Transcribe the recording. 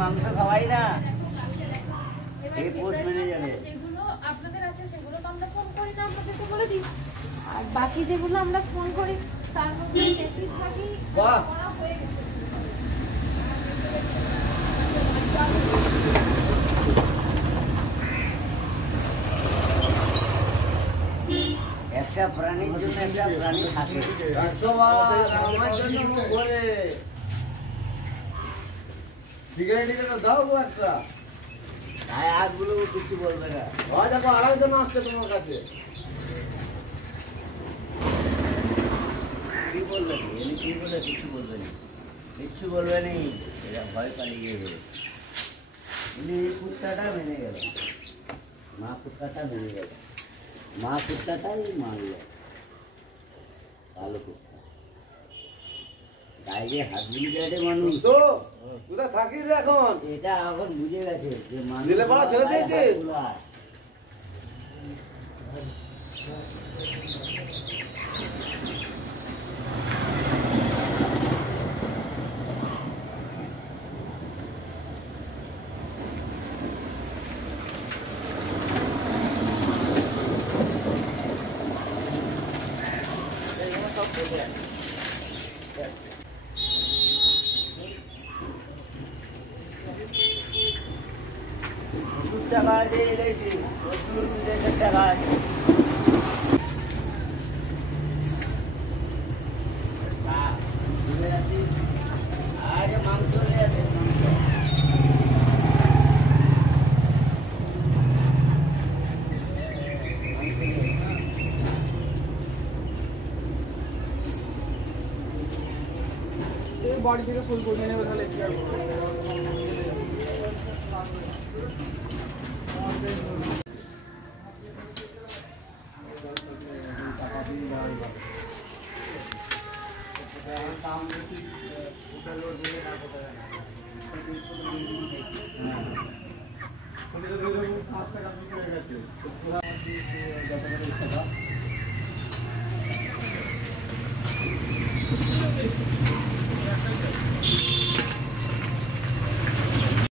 মাংস খাওয়াই না, এই পোষ মেনে যাবে। যেগুলো আপনাদের আছে সেগুলো তো আমরা ফোন করি না, আপনাদের তো বলে দিই। আর বাকি যেগুলো আমরা ফোন করি তার মধ্যে বেশিরভাগই করা হয়ে গেছে। একটা প্রাণীর জন্য একটা প্রাণী থাকে। দাও একটা গায়ে হাতগুলো কিছু বলবে না। দেখো আড়াইজন আসছে তোমার কাছে। কি বলবে কি বলে কিছু বলবে না, কিচ্ছু বলবে না, এরা ভয় পালিয়ে গেবে। উনি এই কুত্তাটা মেনে গেল, মা কুত্তাটা মেনে গেল, মা কুত্তাটাই মারল, কালো কুত্তা গায়ে হাতগুলি দেয় মানুষ তো কোথায় থাকিস এখন? এটা এখন বুঝে গেছে যে মানুষ দিলে পাড়া ছেড়ে দিয়েছিস? টাকা আছে এলাইছি, 2,000 টাকা আছে। আর মাংস নিয়ে আছে, বাড়ি থেকে সই করে নেবে তাহলে কি আর টাকা